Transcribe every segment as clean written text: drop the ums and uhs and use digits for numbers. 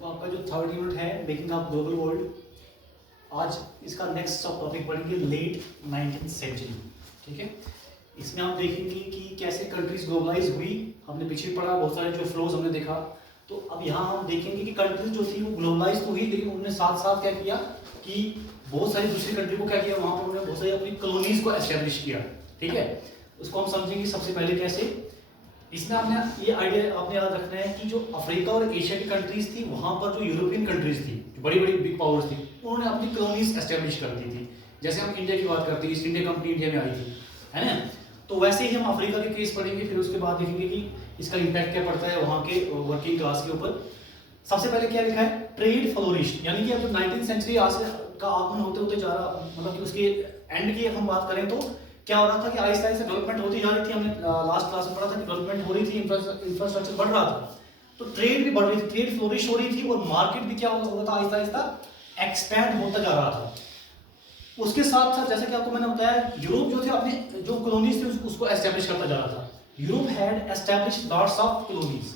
तो आपका जो थर्ड यूनिट है मेकिंग अप ग्लोबल वर्ल्ड, आज इसका नेक्स्ट टॉपिक पढ़ेंगे लेट 19th सेंचुरी। ठीक है, इसमें आप देखेंगे कि कैसे कंट्रीज ग्लोबलाइज हुई। हमने पीछे पढ़ा, बहुत सारे जो फ्लोज हमने देखा। तो अब यहाँ हम देखेंगे कि कंट्रीज जो थी वो ग्लोबलाइज तो हुई, लेकिन उन्होंने साथ साथ क्या किया कि बहुत सारी दूसरी कंट्री को क्या किया, वहाँ पर उन्होंने बहुत सारी अपनी कॉलोनीज को एस्टेब्लिश किया। ठीक है, उसको हम समझेंगे सबसे पहले कैसे। इसमें आपने ये आइडिया आपने याद रखना है कि जो अफ्रीका और एशिया की कंट्रीज थी, वहाँ पर जो यूरोपियन कंट्रीज थी, जो बड़ी बड़ी बिग पावर्स थी, उन्होंने अपनी कॉलोनीज एस्टेब्लिश कर दी थी। जैसे हम इंडिया की बात करते हैं, ईस्ट इंडिया कंपनी इंडिया में आई थी, है ना। तो वैसे ही हम अफ्रीका के केस पढ़ेंगे, फिर उसके बाद देखेंगे कि इसका इम्पैक्ट क्या पड़ता है वहाँ के वर्किंग क्लास के ऊपर। सबसे पहले क्या लिखा है, ट्रेड फ्लोरिश, यानी कि अब जो 19th सेंचुरी का आगमन होते होते जा रहा, मतलब कि उसके एंड की हम बात करें तो क्या हो रहा था कि आहिस्ता आहिस्ता डेवलपमेंट होती जा रही थी। हमने लास्ट क्लास में पढ़ा था कि डेवलपमेंट हो रही थी, इंफ्रास्ट्रक्चर बढ़ रहा था, तो ट्रेड भी बढ़ रही थी, ट्रेड फ्लोरिश हो रही थी, और मार्केट भी क्या हो रहा था, आहिस्ता आहिस्ता एक्सपैंड होता जा रहा था। उसके साथ साथ जैसे कि आपको मैंने बताया, यूरोप जो थे अपने जो कॉलोनीज थे उसको एस्टेब्लिश करता जा रहा था। Europe had established lots of colonies.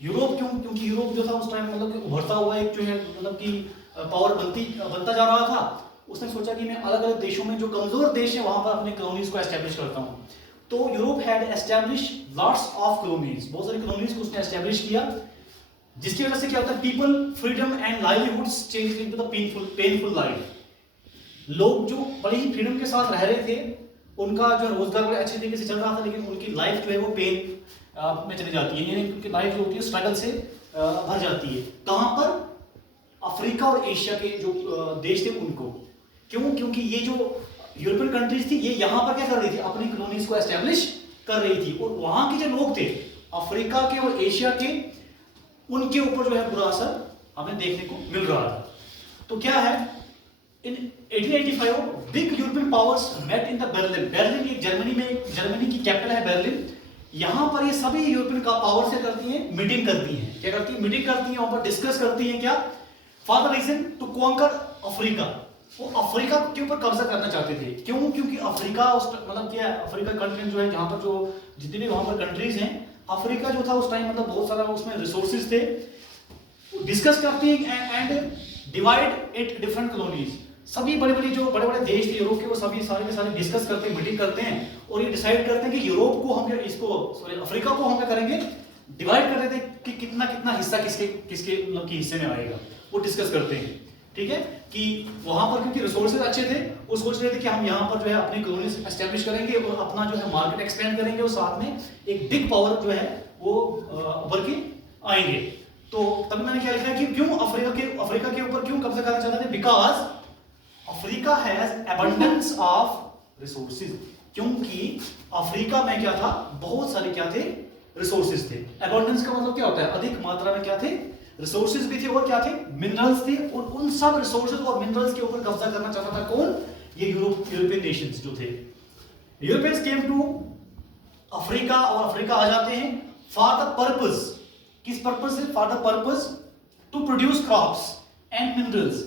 Europe क्यों? क्योंकि यूरोप जो था उस टाइम मतलब कि उभरता हुआ एक जो है मतलब कि पावर बनता जा रहा था। उसने सोचा कि मैं अलग अलग देशों में जो कमजोर देश है वहां पर अपने कॉलोनीज को एस्टेब्लिश करता हूं। तो Europe had establish lots of colonies, बहुत सारी कॉलोनीज को उसने एस्टेब्लिश किया, जिसकी वजह से क्या होता है, people freedom and livelihoods change into the painful life. लोग जो बड़ी ही फ्रीडम के साथ रह रहे थे, उनका जो रोजगार बड़े अच्छे तरीके से चल रहा था, लेकिन उनकी लाइफ जो है वो पेन में चली जाती है, यानी उनकी लाइफ जो होती है स्ट्रगल से भर जाती है। कहां पर? अफ्रीका और एशिया के जो देश थे उनको। क्यों? क्योंकि ये जो यूरोपियन कंट्रीज थी, ये यहां पर क्या कर रही थी, अपनी कॉलोनीज को एस्टेब्लिश कर रही थी, और वहां के जो लोग थे अफ्रीका के और एशिया के, उनके ऊपर जो है बुरा असर हमें देखने को मिल रहा था। तो क्या है, in 1885 big European powers met in the Berlin. Berlin ये जर्मनी की कैपिटल है बर्लिन। यहां पर ये सभी यूरोपियन पावर्स क्या करती हैं, मीटिंग करती हैं। क्या करती हैं? मीटिंग करती हैं, वहां पर डिस्कस करती हैं क्या, for the reason to conquer Africa. वो अफ्रीका के ऊपर कब्जा करना चाहते थे। क्यों? क्योंकि अफ्रीका मतलब क्या, अफ्रीका कंटिनेंट जो है, जहां पर जो जितनी भी वहां पर कंट्रीज हैं, अफ्रीका जो था उस टाइम मतलब बहुत सारा उसमें रिसोर्सेज थे। डिस्कस करती हैं and divide it different colonies. सभी बड़े बड़े देश थे यूरोप के, वो सभी सारे के सारे डिस्कस करते हैं, मीटिंग करते हैं, और ये डिसाइड करते हैं कि यूरोप को हम अफ्रीका को हम क्या करेंगे, डिवाइड कर देते हैं कि कितना कितना हिस्सा किसके मतलब हिस्से में आएगा, वो डिस्कस करते हैं। ठीक है, कि वहां पर क्योंकि रिसोर्सेज अच्छे थे, वो सोच रहे थे कि हम यहाँ पर जो है अपनी कॉलोनीज एस्टेब्लिश करेंगे और अपना जो है मार्केट एक्सपेंड करेंगे, और साथ में एक बिग पावर जो है वो उभर के आएंगे। तो तभी मैंने क्या लिखा है कि क्यों अफ्रीका के ऊपर क्यों कब्जा करना चाहते थे, because Africa has abundance of resources. क्योंकि अफ्रीका में क्या था, बहुत सारे क्या थे, रिसोर्सेज थे। एबंडेंस का मतलब क्या होता है, अधिक मात्रा में क्या थे, रिसोर्सेज भी थे, और क्या थे, मिनरल्स थे, और उन सब रिसोर्सेज और मिनरल्स के ऊपर कब्जा करना चाहता था कौन, ये यूरोपियन नेशंस जो थे। यूरोपियंस केम टू अफ्रीका, और अफ्रीका आ जाते हैं फॉर द पर्पस, किस पर्पस से, for the purpose to produce crops and minerals.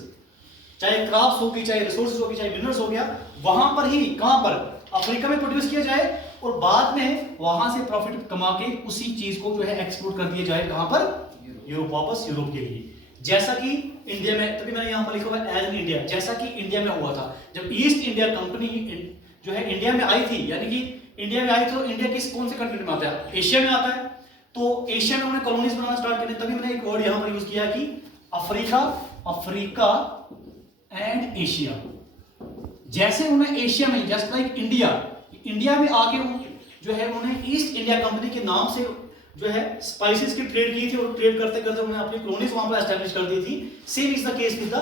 चाहे क्रॉप्स होगी, चाहे रिसोर्सेज होगी, चाहे मिनरल्स हो गया, वहां पर ही, कहां पर, अफ्रीका में प्रोड्यूस किया जाए, और बाद में वहां से प्रॉफिट कमा के उसी चीज को जो है एक्सपोर्ट कर दिया जाए, कहां पर, यूरोप, वापस यूरोप के लिए। जैसा कि इंडिया में, तभी मैंने यहां पर लिखा हुआ है एज इन इंडिया, जैसा कि इंडिया में हुआ था जब ईस्ट इंडिया कंपनी जो है इंडिया में आई थी, यानी कि इंडिया में आई तो इंडिया कौन से कंट्री में आता है, एशिया में आता है। तो एशिया में उन्होंने कॉलोनीज बनाना स्टार्ट कर दिया। तभी मैंने एक वर्ड यहां पर यूज किया कि अफ्रीका एंड एशिया। जैसे उन्हें एशिया में, जस्ट लाइक इंडिया में आके जो है उन्होंने ईस्ट इंडिया कंपनी के नाम से जो है स्पाइसेस की ट्रेड की थी, और ट्रेड करते करते उन्होंने अपनी कॉलोनीज वहां पर एस्टैब्लिश कर दी थी। Same is the case with the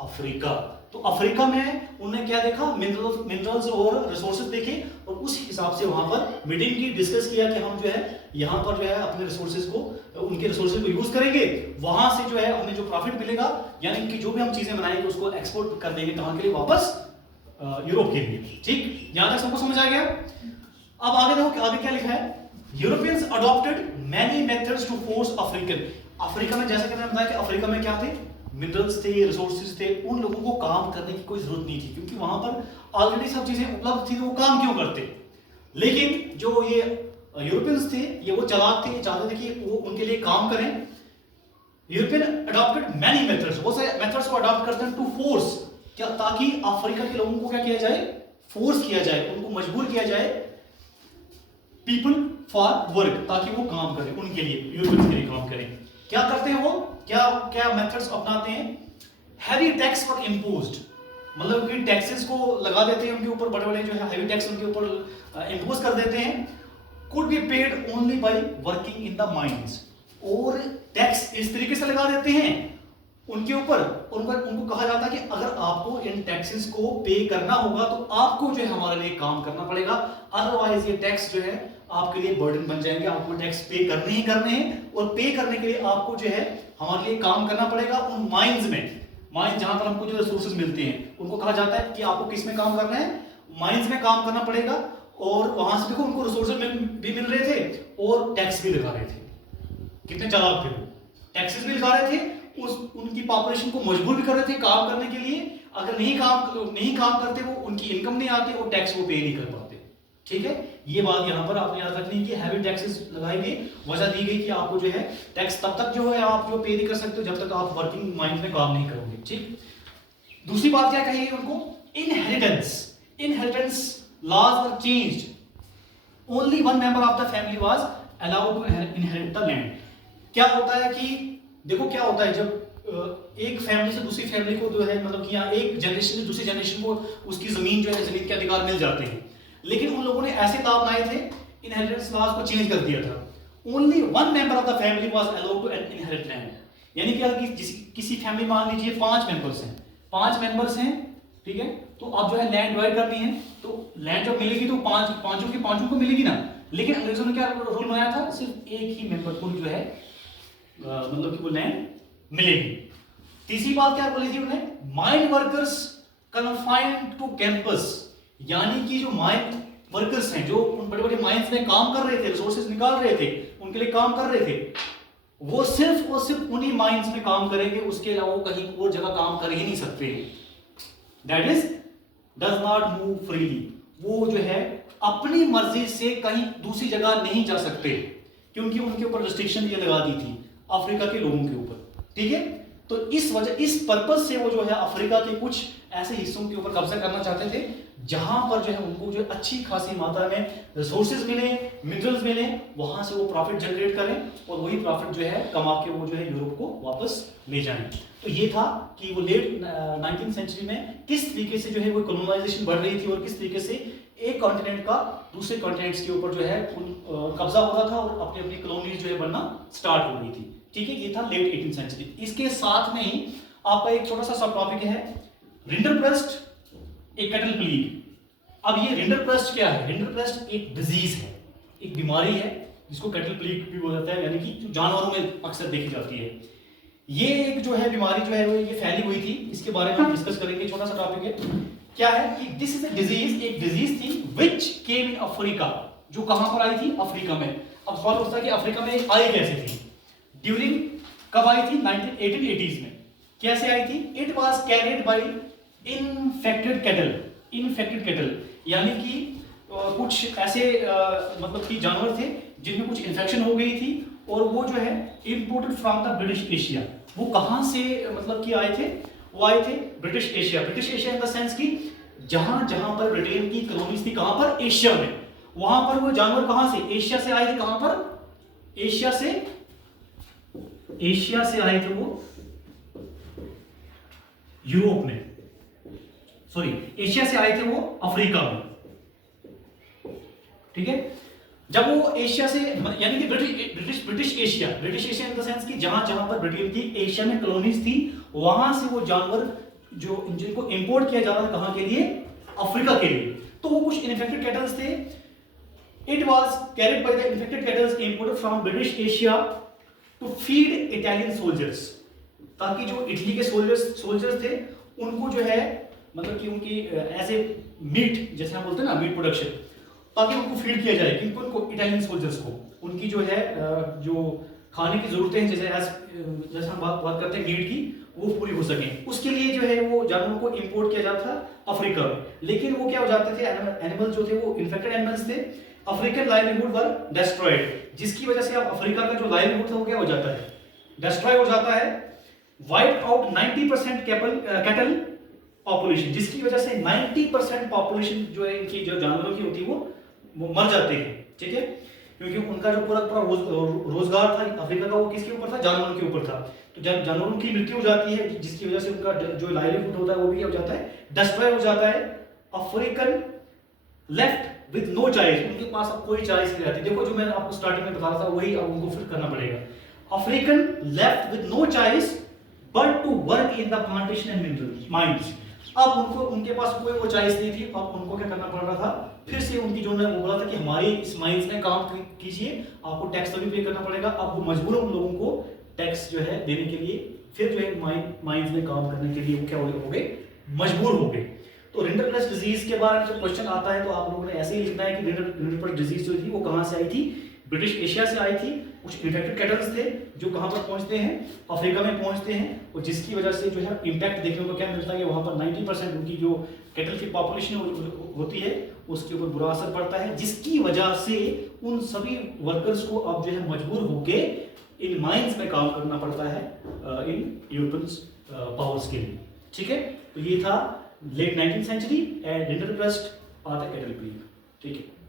Africa. तो अफ्रीका में उन्होंने क्या देखा, मिनरल्स और रिसोर्सेज देखे, और उस हिसाब से वहां पर मीटिंग की, डिस्कस किया कि हम जो है यहाँ पर जो है अपने रिसोर्सेज को, उनके रिसोर्सेज को यूज करेंगे, वहां से जो है हमें जो प्रॉफिट मिलेगा, यानी कि जो भी हम चीजें बनाएंगे उसको एक्सपोर्ट कर देंगे, कहां के लिए, वापस यूरोप के लिए। ठीक, यहां तक सबको समझ आ गया। अब आगे देखो, आगे क्या लिखा है, Europeans adopted many methods to force African. Africa में, जैसा कि मैंने बताया कि अफ्रीका में क्या थे, मिनरल्स थे, रिसोर्सेज थे, उन लोगों को काम करने की कोई जरूरत नहीं थी, क्योंकि वहां पर ऑलरेडी सब चीजें उपलब्ध थी, तो वो काम क्यों करते। लेकिन जो ये यूरोपियंस थे, ये वो चालाक थे, चाहते थे कि वो उनके लिए काम करें, यूरोपियन अडॉप्टेड मैनी मेथड्स, बहुत सारे मेथड्स को अडॉप्ट करते हैं टू फोर्स, क्या ताकि अफ्रीका के लोगों को क्या किया जाए, फोर्स किया जाए, उनको मजबूर किया जाए पीपल फॉर वर्क, ताकि वो काम करें, उनके लिए, यूरोपियंस के लिए काम करें। क्या करते हैं वो, क्या क्या मेथड्स अपनाते हैं, हैवी टैक्स फॉर इम्पोज्ड, मतलब कि टैक्सेस को लगा देते हैं उनके ऊपर, बड़े बड़े जो है हैवी टैक्स उनके ऊपर इम्पोज कर देते हैं। Could be paid only by working in the mines, और टैक्स इस तरीके से लगा देते हैं उनके ऊपर, उनको कहा जाता है कि अगर आपको इन टैक्सेस को पे करना होगा तो आपको जो है हमारे लिए काम करना पड़ेगा, अदरवाइज ये टैक्स जो है आपके लिए बर्डन बन जाएंगे, आपको टैक्स पे करने ही करने हैं, और पे करने के लिए आपको जो है हमारे लिए काम करना पड़ेगा उन माइंस में। माइंस जहां पर हमको जो रिसोर्सेज मिलते हैं उनको कहा जाता है कि आपको किस में काम करना है, माइंस में काम करना पड़ेगा, और वहां से देखो उनको रिसोर्सेज भी मिल रहे थे और टैक्स भी लगा रहे थे। कितने चालाक थे वो, टैक्सेस भी लगा रहे थे, उनकी पॉपुलेशन को मजबूर भी कर रहे थे काम करने के लिए, अगर नहीं काम करते वो, उनकी इनकम नहीं आती और टैक्स वो पे नहीं कर पाते। ठीक है, ये बात यहाँ पर आपने याद रखनी है कि हैवी टैक्सेस लगाई गई, वजह दी गई कि आपको जो है टैक्स तब तक जो है आप जो पे नहीं कर सकते हो जब तक आप वर्किंग माइंड में काम नहीं करोगे। ठीक, दूसरी बात क्या कही गई उनको, inheritance laws were changed, only one member of the family was allowed to inherit the land. क्या होता है कि देखो क्या होता है, जब एक फैमिली से दूसरी फैमिली को जो है, मतलब कि यहाँ एक जनरेशन से दूसरी जनरेशन को उसकी जमीन जो है, जमीन के अधिकार मिल जाते हैं, लेकिन उन लोगों ने ऐसे लॉ बनाए थे, इनहेरिटेंस लॉज को चेंज कर दिया था। Only one member of the family was allowed to inherit land, यानी कि किसी फैमिली मान लीजिए 5 मेंबर्स हैं, ठीक है, तो अब जो है लैंड डिवाइड करनी है, तो लैंड जब मिलेगी तो पांचों को मिलेगी ना, लेकिन अंग्रेजों ने क्या रूल बनाया था, सिर्फ एक ही मेंबर को जो है मतलब कि वो लैंड मिलेगी। तीसरी बात क्या बोली थी उन्होंने, mine workers confined to campus, यानी कि जो माइन वर्कर्स हैं, जो उन बड़े बड़े माइंस में काम कर रहे थे, रिसोर्सेज निकाल रहे थे, उनके लिए काम कर रहे थे, वो सिर्फ उन्हीं माइंस में काम करेंगे, उसके अलावा वो कहीं और जगह काम कर ही नहीं सकते। That is does not move freely, वो जो है अपनी मर्जी से कहीं दूसरी जगह नहीं जा सकते, क्योंकि उनके ऊपर रिस्ट्रिक्शन ये लगा दी थी अफ्रीका के लोगों के ऊपर। ठीक है, तो इस पर्पस से वो जो है अफ्रीका के कुछ ऐसे हिस्सों के ऊपर कब्जा करना चाहते थे जहां पर जो है उनको जो अच्छी खासी मात्रा में रिसोर्सेज मिले, मिनरल्स मिले, वहां से वो प्रॉफिट जनरेट करें और वही प्रॉफिट जो है कमा के वो जो है यूरोप को वापस ले जाएं। तो ये था कि वो लेट 19th सेंचुरी में किस तरीके से जो है वो कॉलोनाइजेशन बढ़ रही थी और किस तरीके से एक कॉन्टिनेंट का दूसरे कॉन्टिनेंट्स के ऊपर जो है कब्जा हो रहा था और अपनी अपनी कॉलोनीज जो है बनना स्टार्ट हो गई थी। ठीक है, ये था लेट 18th सेंचुरी। इसके साथ में ही आपका एक छोटा सा सब टॉपिक है रिंडरपेस्ट, एक कैटल प्लीग। अब ये रिंडरपेस्ट क्या है? रिंडरपेस्ट एक डिजीज है, एक बीमारी है जिसको कैटल प्लीग भी बोला जाता है, यानी कि जो जानवरों में अक्सर देखी जाती है। ये एक जो है बीमारी जो है वो ये फैली हुई थी, इसके बारे में हम डिस्कस करेंगे। छोटा सा टॉपिक है, क्या है कि दिस इज अ डिजीज, एक डिजीज थी विच केम इन अफ्रीका, जो कहां पर आई थी? अफ्रीका में। अब सवाल उठता है कि अफ्रीका में आई कैसे थी? ड्यूरिंग कब आई थी? 1880s में। कैसे आई थी? It was carried bye infected cattle, यानी कि कुछ ऐसे मतलब कि जानवर थे जिनमें कुछ इन्फेक्शन हो गई थी और वो जो है imported from the British Asia. वो कहां से मतलब कि आए थे? वो आए थे British Asia. British Asia in the sense कि जहां जहां पर ब्रिटेन की कॉलोनीज थी, कहां पर? एशिया में। वहां पर वो जानवर कहां से? एशिया से आए थे। कहां पर? एशिया से आए थे वो यूरोप में, सॉरी एशिया से आए थे वो अफ्रीका में। ठीक है, जब वो एशिया से यानी कि British Asia in the sense कि जहां जहां पर ब्रिटेन की एशिया में कॉलोनीज थी, वहां से वो जानवर जो जिनको इंपोर्ट किया जा रहा था, कहां के लिए? अफ्रीका के लिए। तो वो कुछ इन्फेक्टेड कैटल्स थे। It was carried by the infected cattles imported from British Asia to feed Italian soldiers, ताकि जो इटली के सोल्जर्स थे उनको जो है मतलब कि उनकी ऐसे मीट, जैसे हम बोलते हैं ना मीट प्रोडक्शन, ताकि उनको फीड किया जाए, क्योंकि उनको इटालियन सोल्जर्स को उनकी जो है जो खाने की जरूरतें हैं, जैसे हम बात करते हैं मीट की, वो पूरी हो सके। उसके लिए जो है वो जानवरों को इंपोर्ट किया जाता था अफ्रीका में। लेकिन वो क्या हो जाते थे, एनिमल जो थे वो इन्फेक्टेड एनिमल्स थे। अफ्रीकन लाइवलीहुड वर डिस्ट्रॉयड, जिसकी वजह से अब अफ्रीका का जो लाइवलीहुड था वो क्या हो जाता है? डिस्ट्रॉय हो जाता है, वाइप आउट 90% कैटल पॉपुलेशन, जिसकी वजह से 90% पॉपुलेशन जो है इनकी जो जानवरों की होती है वो मर जाते हैं, ठीक है, क्योंकि उनका जो पूरा रोजगार था अफ्रीका का वो किसके ऊपर था, जानवरों के ऊपर था। तो जब जानवरों की मृत्यु हो जाती है जिसकी वजह से उनका जो लाइवलीहुड होता है वो भी हो जाता है, डिस्ट्रॉय हो जाता है। African left with no choice, उनके पास अब कोई चॉइस नहीं रहती। देखो जो मैंने आपको स्टार्टिंग में बता रहा था वही अब उनको फिर करना पड़ेगा। African left with no choice but to work in the plantation and mineral mines. अब उनको उनके पास कोई वो चॉइस नहीं थी, अब उनको क्या करना पड़ रहा था, फिर से उनकी जो ने बोला था कि हमारी इस माइंस में काम कीजिए, आपको टैक्स भी पे करना पड़ेगा। अब वो मजबूर उन लोगों को टैक्स जो है देने के लिए, फिर जो है माइंस में काम करने के लिए वो क्या हो गए, मजबूर हो गए। तो रिंडरपेस्ट डिजीज के बारे में जब क्वेश्चन आता है तो आप लोगों ने ऐसे ही लिखना है कि रिंडरपेस्ट डिजीज जो थी वो कहाँ से आई थी, ब्रिटिश एशिया से आई थी। कुछ इन्फेक्टेड कैटल्स थे जो कहाँ पर पहुंचते हैं, अफ्रीका में पहुंचते हैं, और जिसकी वजह से जो है इम्पैक्ट देखने को क्या मिलता है कि वहाँ पर 90% उनकी जो कैटल की पॉपुलेशन होती है उसके ऊपर बुरा असर पड़ता है, जिसकी वजह से उन सभी वर्कर्स को अब जो है मजबूर होके इन माइंस में काम करना पड़ता है इन यूरोपियन पावर्स के लिए, ठीक है। तो ये था late 19th century and rinderpest और द कैटल प्लेग, ठीक है।